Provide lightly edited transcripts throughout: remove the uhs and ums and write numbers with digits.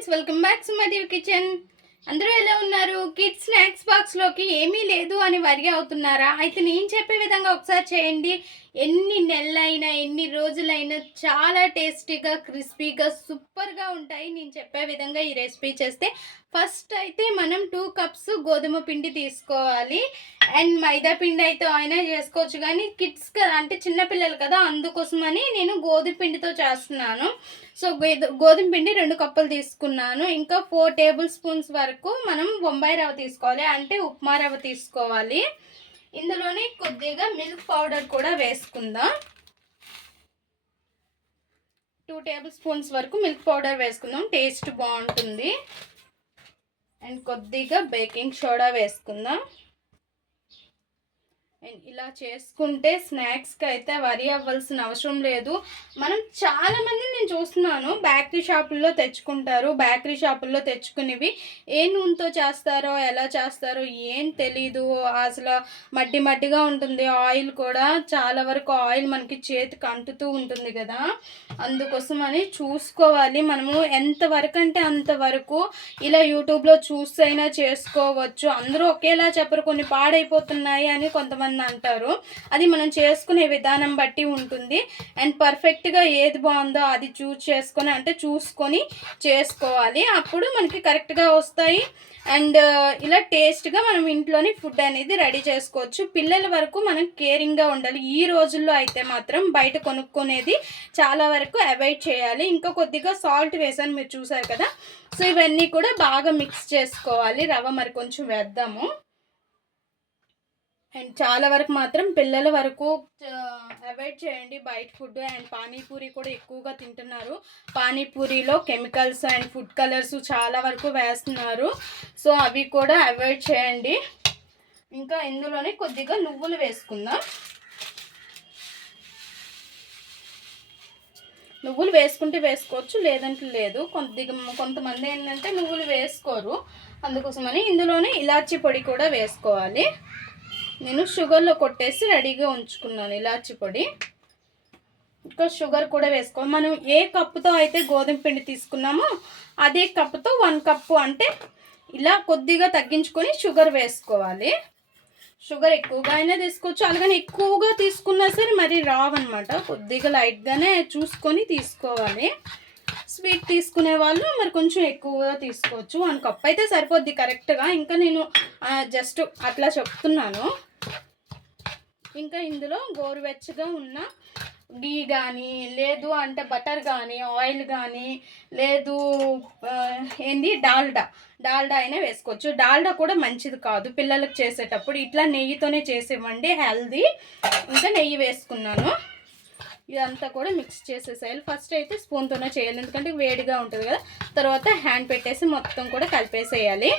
Friends, welcome back to my kitchen. అందరూ ఎలా ఉన్నారు? కిడ్స్ స్నాక్స్ బాక్స్లోకి ఏమీ లేదు అని వరి అవుతున్నారా? అయితే నేను చెప్పే విధంగా ఒకసారి చేయండి. ఎన్ని నెలలైనా ఎన్ని రోజులైనా చాలా టేస్టీగా క్రిస్పీగా సూపర్గా ఉంటాయి. నేను చెప్పే విధంగా ఈ రెసిపీ చేస్తే ఫస్ట్ అయితే మనం 2 కప్స్ గోధుమ పిండి తీసుకోవాలి. అండ్ మైదా పిండి అయితే అయినా చేసుకోవచ్చు, కానీ కిడ్స్ కదా, అంటే చిన్నపిల్లలు కదా, అందుకోసమని నేను గోధుమ పిండితో చేస్తున్నాను. సో గోధుమ పిండి 2 కప్పులు తీసుకున్నాను. ఇంకా 4 టేబుల్ స్పూన్స్ వరకు మనం బొంబాయి రవ్వ తీసుకోవాలి, అంటే ఉప్మా రవ్వ తీసుకోవాలి. ఇందులోనే కొద్దిగా మిల్క్ పౌడర్ కూడా వేసుకుందాం. 2 టేబుల్ స్పూన్స్ వరకు మిల్క్ పౌడర్ వేసుకుందాం, టేస్ట్ బాగుంటుంది. అండ్ కొద్దిగా బేకింగ్ సోడా వేసుకుందాం. అండ్ ఇలా చేసుకుంటే స్నాక్స్కి అయితే వరి అవ్వాల్సిన అవసరం లేదు. మనం చాలామంది నేను చూస్తున్నాను బేకరీ షాపుల్లో తెచ్చుకుంటారు. బేకరీ షాపుల్లో తెచ్చుకునేవి ఏ నూనెతో చేస్తారో ఎలా చేస్తారో ఏం తెలీదు. అసలు మడ్డి మడ్డిగా ఉంటుంది. ఆయిల్ కూడా చాలా వరకు ఆయిల్ మనకి చేతికి అంటుతూ ఉంటుంది కదా, అందుకోసమని చూసుకోవాలి. మనము ఎంతవరకు అంటే అంతవరకు ఇలా యూట్యూబ్లో చూసైనా చేసుకోవచ్చు. అందరూ ఒకేలా చెప్పరు, కొన్ని పాడైపోతున్నాయి అని కొంతమంది అంటారు. అది మనం చేసుకునే విధానం బట్టి ఉంటుంది. అండ్ పర్ఫెక్ట్గా ఏది బాగుందో అది చూసుకొని చేసుకోవాలి. అప్పుడు మనకి కరెక్ట్గా వస్తాయి. అండ్ ఇలా టేస్ట్గా మనం ఇంట్లోని ఫుడ్ అనేది రెడీ చేసుకోవచ్చు. పిల్లల వరకు మనం కేరింగ్గా ఉండాలి. ఈ రోజుల్లో అయితే మాత్రం బయట కొనుక్కునేది చాలా వరకు అవాయిడ్ చేయాలి. ఇంకా కొద్దిగా సాల్ట్ వేసాను, మీరు చూసారు కదా. సో ఇవన్నీ కూడా బాగా మిక్స్ చేసుకోవాలి. రవ్వ మరి కొంచెం వేద్దాము. అండ్ చాలా వరకు మాత్రం పిల్లల వరకు అవాయిడ్ చేయండి బయట ఫుడ్. అండ్ పానీపూరి కూడా ఎక్కువగా తింటున్నారు. పానీపూరిలో కెమికల్స్ అండ్ ఫుడ్ కలర్స్ చాలా వరకు వేస్తున్నారు. సో అవి కూడా అవాయిడ్ చేయండి. ఇంకా ఇందులోనే కొద్దిగా నువ్వులు వేసుకుందాం. నువ్వులు వేసుకుంటే వేసుకోవచ్చు, లేదంటే లేదు. కొంతమంది ఏంటంటే నువ్వులు వేసుకోరు, అందుకోసమని ఇందులోనే ఇలాచీ పొడి కూడా వేసుకోవాలి. నేను షుగర్లో కొట్టేసి రెడీగా ఉంచుకున్నాను ఇలాచీ పొడి. ఇంకా షుగర్ కూడా వేసుకోవాలి. మనం ఏ కప్పుతో అయితే గోధుమ పిండి తీసుకున్నామో అదే కప్పుతో 1 కప్పు, అంటే ఇలా కొద్దిగా తగ్గించుకొని షుగర్ వేసుకోవాలి. షుగర్ ఎక్కువగా అయినా తీసుకోవచ్చు, అలాగని ఎక్కువగా తీసుకున్నా సరే మరి రావన్నమాట. కొద్దిగా లైట్గానే చూసుకొని తీసుకోవాలి. స్వీట్ తీసుకునే వాళ్ళు మరి కొంచెం ఎక్కువగా తీసుకోవచ్చు. 1 కప్ అయితే సరిపోద్ది కరెక్ట్గా. ఇంకా నేను జస్ట్ అట్లా చెప్తున్నాను. ఇంకా ఇందులో గోరువెచ్చగా ఉన్న గీ కానీ, లేదు అంటే బటర్ కానీ, ఆయిల్ కానీ, లేదు డాల్డా అయినా వేసుకోవచ్చు. డాల్డా కూడా మంచిది కాదు పిల్లలకు చేసేటప్పుడు. ఇట్లా నెయ్యితోనే చేసేవ్వండి, హెల్దీ. ఇంకా నెయ్యి వేసుకున్నాను. ఇదంతా కూడా మిక్స్ చేసేసేయాలి. ఫస్ట్ అయితే స్పూన్తోనే చేయాలి, ఎందుకంటే వేడిగా ఉంటుంది కదా. తర్వాత హ్యాండ్ పెట్టేసి మొత్తం కూడా కలిపేసేయాలి.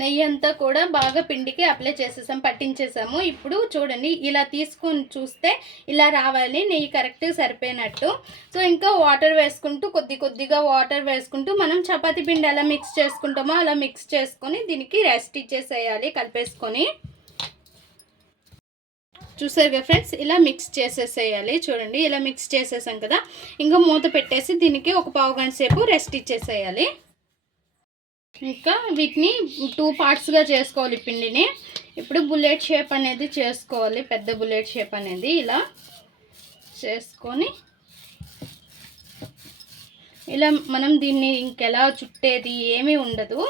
నెయ్యి అంతా కూడా బాగా పిండికి అప్లై చేసేసాం, పట్టించేసాము. ఇప్పుడు చూడండి, ఇలా తీసుకొని చూస్తే ఇలా రావాలి, నెయ్యి కరెక్ట్గా సరిపోయినట్టు. సో ఇంకా వాటర్ వేసుకుంటూ కొద్దిగా వాటర్ వేసుకుంటూ మనం చపాతీ పిండి ఎలా మిక్స్ చేసుకుంటామో అలా మిక్స్ చేసుకొని దీనికి రెస్ట్ ఇచ్చేసేయాలి కలిపేసుకొని. చూసారు కదా ఫ్రెండ్స్, ఇలా మిక్స్ చేసేసేయాలి. చూడండి, ఇలా మిక్స్ చేసేసాం కదా. ఇంకా మూత పెట్టేసి దీనికి ఒక పావు గంట సేపు రెస్ట్ ఇచ్చేసేయాలి. ఇంకా వీటిని 2 పార్ట్స్గా చేసుకోవాలి పిండిని. ఇప్పుడు బుల్లెట్ షేప్ అనేది చేసుకోవాలి, పెద్ద బుల్లెట్ షేప్ అనేది ఇలా చేసుకొని ఇలా మనం దీన్ని ఇంకెలా చుట్టేది ఏమీ ఉండదు,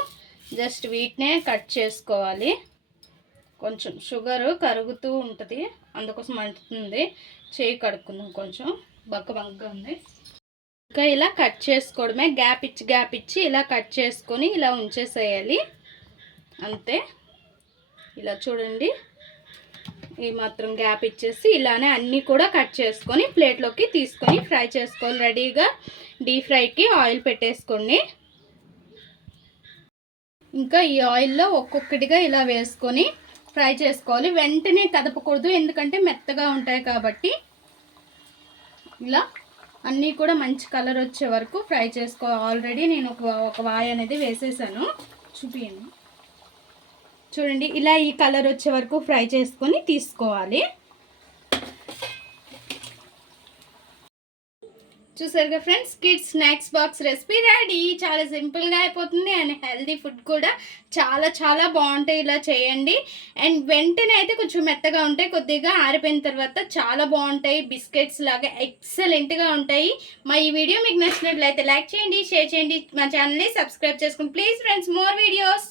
జస్ట్ వీటినే కట్ చేసుకోవాలి. కొంచెం షుగర్ కరుగుతూ ఉంటుంది, అందుకోసం అంటుతుంది. చేయి కడుక్కుందాం, కొంచెం బగ్గగా ఉంది. ఇంకా ఇలా కట్ చేసుకోవడమే, గ్యాప్ ఇచ్చి ఇలా కట్ చేసుకొని ఇలా ఉంచేసేయాలి, అంతే. ఇలా చూడండి, ఈ మాత్రం గ్యాప్ ఇచ్చేసి ఇలానే అన్నీ కూడా కట్ చేసుకొని ప్లేట్లోకి తీసుకొని ఫ్రై చేసుకోవాలి. రెడీగా డీప్ ఫ్రైకి ఆయిల్ పెట్టేసుకోండి. ఇంకా ఈ ఆయిల్లో ఒక్కొక్కటిగా ఇలా వేసుకొని ఫ్రై చేసుకోవాలి. వెంటనే కదపకూడదు, ఎందుకంటే మెత్తగా ఉంటాయి కాబట్టి. ఇలా అన్నీ కూడా మంచి కలర్ వచ్చే వరకు ఫ్రై చేసుకో. ఆల్రెడీ నేను ఒక వాయి అనేది వేసేసాను, చూపియండి. చూడండి, ఇలా ఈ కలర్ వచ్చే వరకు ఫ్రై చేసుకొని తీసుకోవాలి. చూసారుగా friends, kids snacks box recipe ready. చాలా సింపుల్గా అయిపోతుంది అండ్ హెల్దీ ఫుడ్ కూడా చాలా చాలా బాగుంటాయి. ఇలా చేయండి. అండ్ వెంటనే అయితే కొంచెం మెత్తగా ఉంటాయి, కొద్దిగా ఆరిపోయిన తర్వాత చాలా బాగుంటాయి. బిస్కెట్స్ లాగా ఎక్సలెంట్గా ఉంటాయి. మా ఈ వీడియో మీకు నచ్చినట్లయితే లైక్ చేయండి, షేర్ చేయండి, మా ఛానల్ని సబ్స్క్రైబ్ చేసుకోండి ప్లీజ్ ఫ్రెండ్స్. More videos.